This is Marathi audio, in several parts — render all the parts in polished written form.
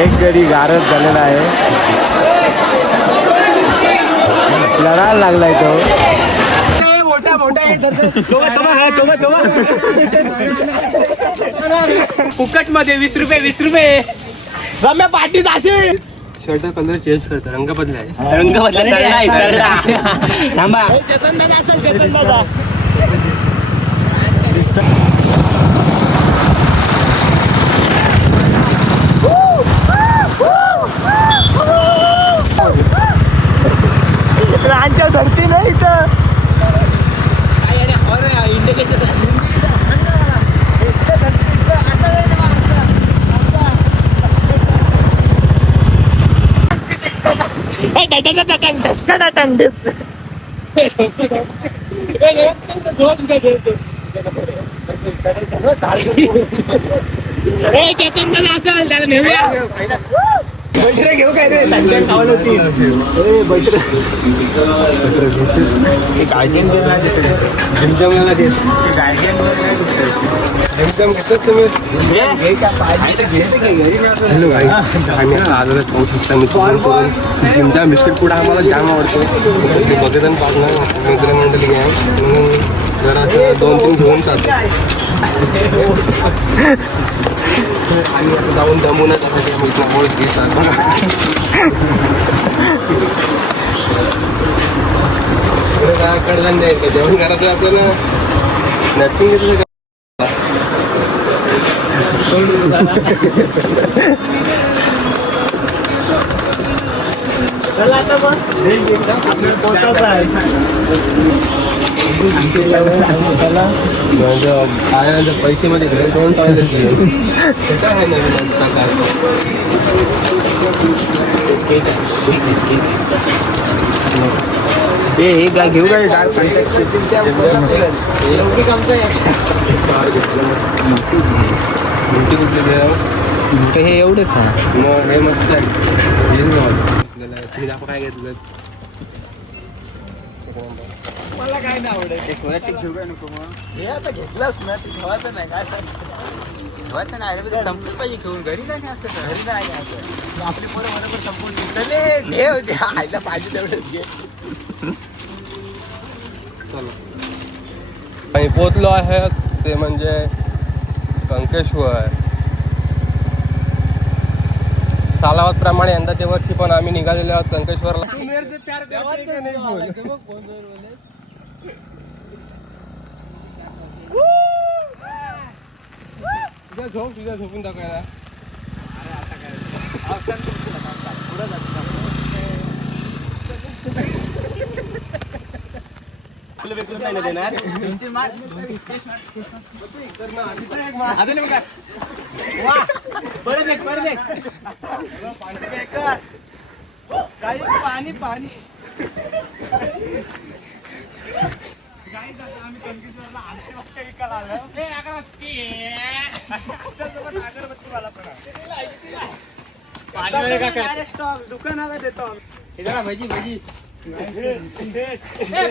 एक गडी गारद झालेला आहे. लढायला लागलाय तो. फुकट मध्ये 20 रुपये रम्या पाटीत असे शर्ट कलर चेंज करतो. रंग बदलाय रंग बदलाय थांबा. चेतन दादा असेल चेतन दादा. रांच्या धरती नाही इथं. त्याला नेऊया. बैठरे घेऊ काय रे? खावलं होती बैठरे. गार्जियन झमझमला देत. झमझम घेतच तुम्ही. हॅलो भाई, आम्ही आलो पाहू शकता मी झमझम बिस्किट पुढे आम्हाला जाम आवडतो. बघेजण पाहणार मित्रमंडळी घ्या म्हणून जरा 2-3 घेऊन जातो. आणि आता जाऊन दमूनच त्यासाठी आम्ही इथं मोळच घेतात. काय कडधान्य आहे का जेवण करायचं आपल्याला नॅपकिन घेतलं. चला आता पैसे मध्ये दोन टॉयलेट आहे हे गा घेऊ काय हे एवढंच हे मस्त आहे. काय घेतलं मला काय नाही आवडत. घेऊ काय नको मग हे आता घेतलंच ना ते ठेवायचं नाही. काय ठेवायचं नाही संपलं पाहिजे घेऊन. घरी नाही असं घरी नाही असं आपली पोरं बरोबर संपून निघले. घे आयला पाहिजे तेवढंच घे. चला आणि पोचलो आहे ते म्हणजे कंकेश्वर. सालावतप्रमाणे यंदाच्या वर्षी पण आम्ही निघालेलो आहोत कंकेश्वरला. झोपून टाकायला पाणी पाणी. आम्ही कंकेश्वरला आमच्या विकायला आलो. दुकानाला देतो भजी भजी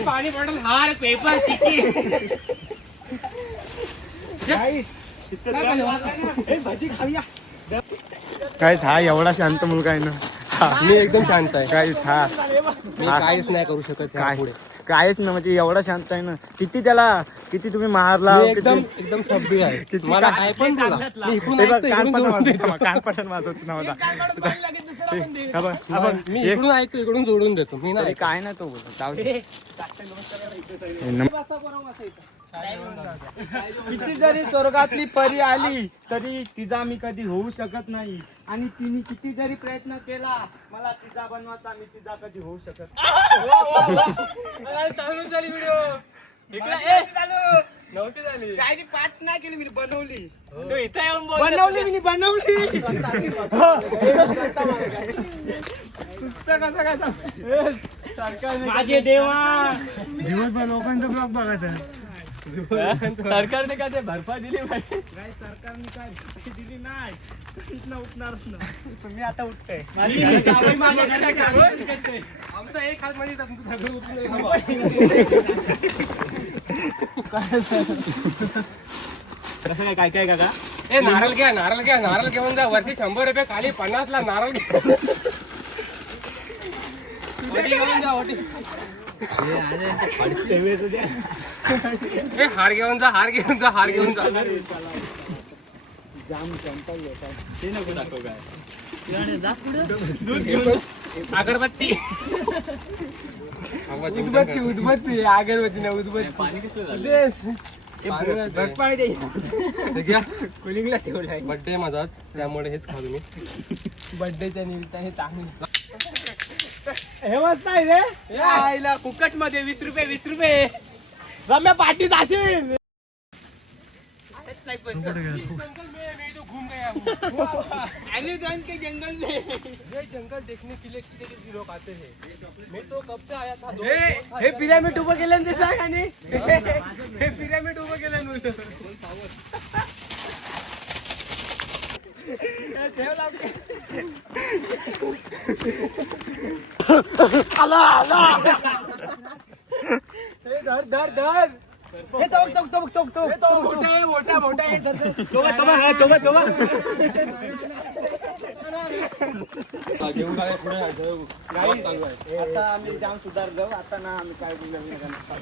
पाणी बॉटल हार पेपर भजी खाऊया. काय हा एवढा शांत मुलगा आहे ना. मी एकदम शांत आहे. काहीच हा मी काहीच नाही करू शकत. काय पुढे काहीच ना म्हणजे एवढा शांत आहे ना. किती तुम्ही मारला. एकदम एकदम सभ्य आहे. मला काय पण बोला. कानपटन वाजवतो ना मला. मी इकडून ऐकतो इकडून जोडून देतो. मी नाही काय नाही तो बोलतो. किती जरी स्वर्गातली परी आली तरी तिचा मी कधी होऊ शकत नाही. आणि तिने किती जरी प्रयत्न केला मला तिचा बनवायचा मी तिचा कधी होऊ शकत. नव्हती झाली शायरी पाठ नाही केली मी बनवली. माझे देवा लोकांचा ब्लॉग बघायचा. सरकारने काय ते भरपाई दिली पाहिजे. काय सरकारने काय दिली नाही. उठणारच ना तुम्ही आता उठतंय. आमचा एक हात म्हणजे कसं काय काका ए नारळ घ्या नारळ घेऊन जा वरती 100 रुपये खाली 50 ला नारळ घ्या ए हार घेऊन जा अगरबत्ती उदबत्ती अगरबत्ती ना उदबत्ती कुलिंगला ठेवलाय बर्थडे माझाच त्यामुळे हेच खाऊ मी बर्थडेच्या निमित्ताने चांगली हे मस्त आहे रे आईला फुकट मध्ये 20 रुपये रम्या पार्टीत असेल जंगल में ये जंगल देखने के लिए कितने लोग आते हैं मैं तो कब से आया था हे पिरामिड उभं केलं ते सांग आणि हे पिरामिड उभं केलं धर हे मोठा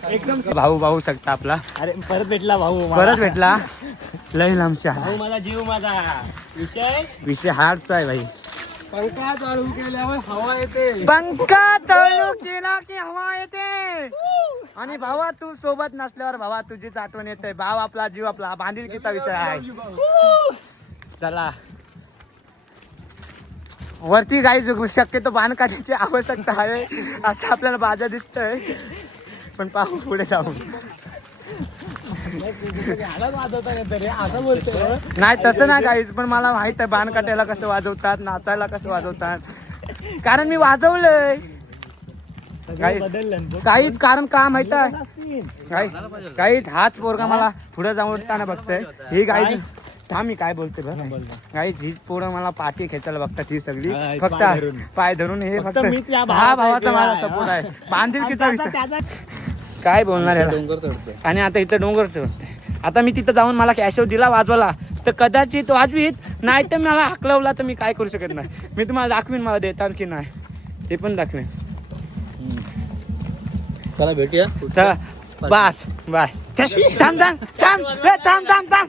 एकदम भाऊ भाऊ शकता आपला. अरे परत भेटला भाऊ परत भेटला. लय लांबच्या भाऊ माझा जीव माझा विषय हार्डचा आहे भाई. पंखा चालू केल्यावर हवा येते पंखा चालू केला की हवा येते. आणि भावा तू सोबत नसल्यावर भावा तुझीच आठवण येते. भाव आपला जीव आपला बांधिलकीचा विषय आहे. चला वरती जायचं शक्यतो बाण काढण्याची आवश्यकता आहे असं आपल्याला बाजा दिसतंय. पण पाहू पुढे जाऊ. असं बोलतोय नाही तसं नाही काहीच. पण मला माहित आहे बाण काटायला कसं वाजवतात, नाचायला कसं वाजवतात. कारण मी वाजवलंय काहीच. कारण का माहित आहे काहीच हात पोरगा मला पुढे जाऊन बघतोय. ही गाई थांब मी काय बोलते बरं. काहीच ही पोरं मला पाठी खेचायला बघतात. ही सगळी फक्त पाय धरून. हे फक्त हा भावाचा माझा सपोर्ट आहे. बांधिलकीचा विषय काय बोलणार याला. आणि आता इथं डोंगर चढतोय. आता मी तिथं जाऊन मला कॅशो दिला वाजवायला तर कदाचित वाजवीत, नाही तर मला हाकलवला तर मी काय करू शकत नाही. मी तुम्हाला दाखवीन मला देतात की नाही ते पण दाखवेन. चला भेटूया. चला बस बाय. थांब थांब थांब थांब थांब थांब.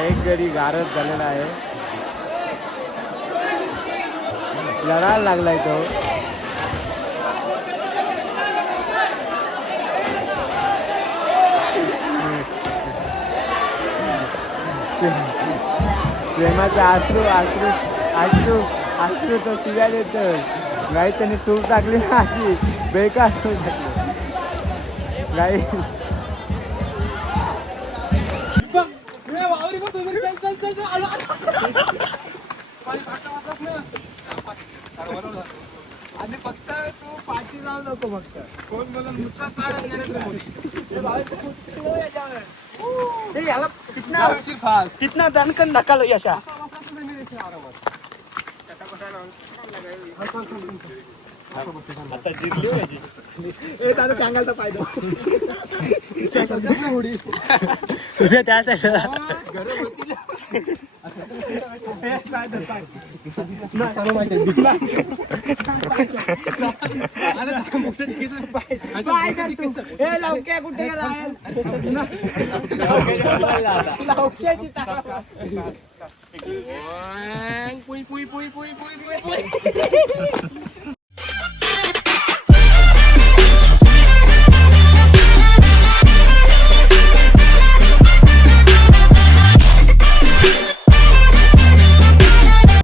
एक गडी गारच झालेला आहे. लढायला लागलाय तो. प्रेमाचा आश्रू आश्रू आश्रू आश्रू तो शिव्या देतो. गाई त्यांनी सूर टाकली ना अशी बेकार सूर टाकली गाई. आणि फक्त तू पाठी जाऊ नको. फक्त कोण मला नुसता तिथनं दणकन ढकल यशा आता जिंकली सांगायचा फायदा तुझ्या त्या साईडला कुठे पुई पुई पुई पुई पुई पुई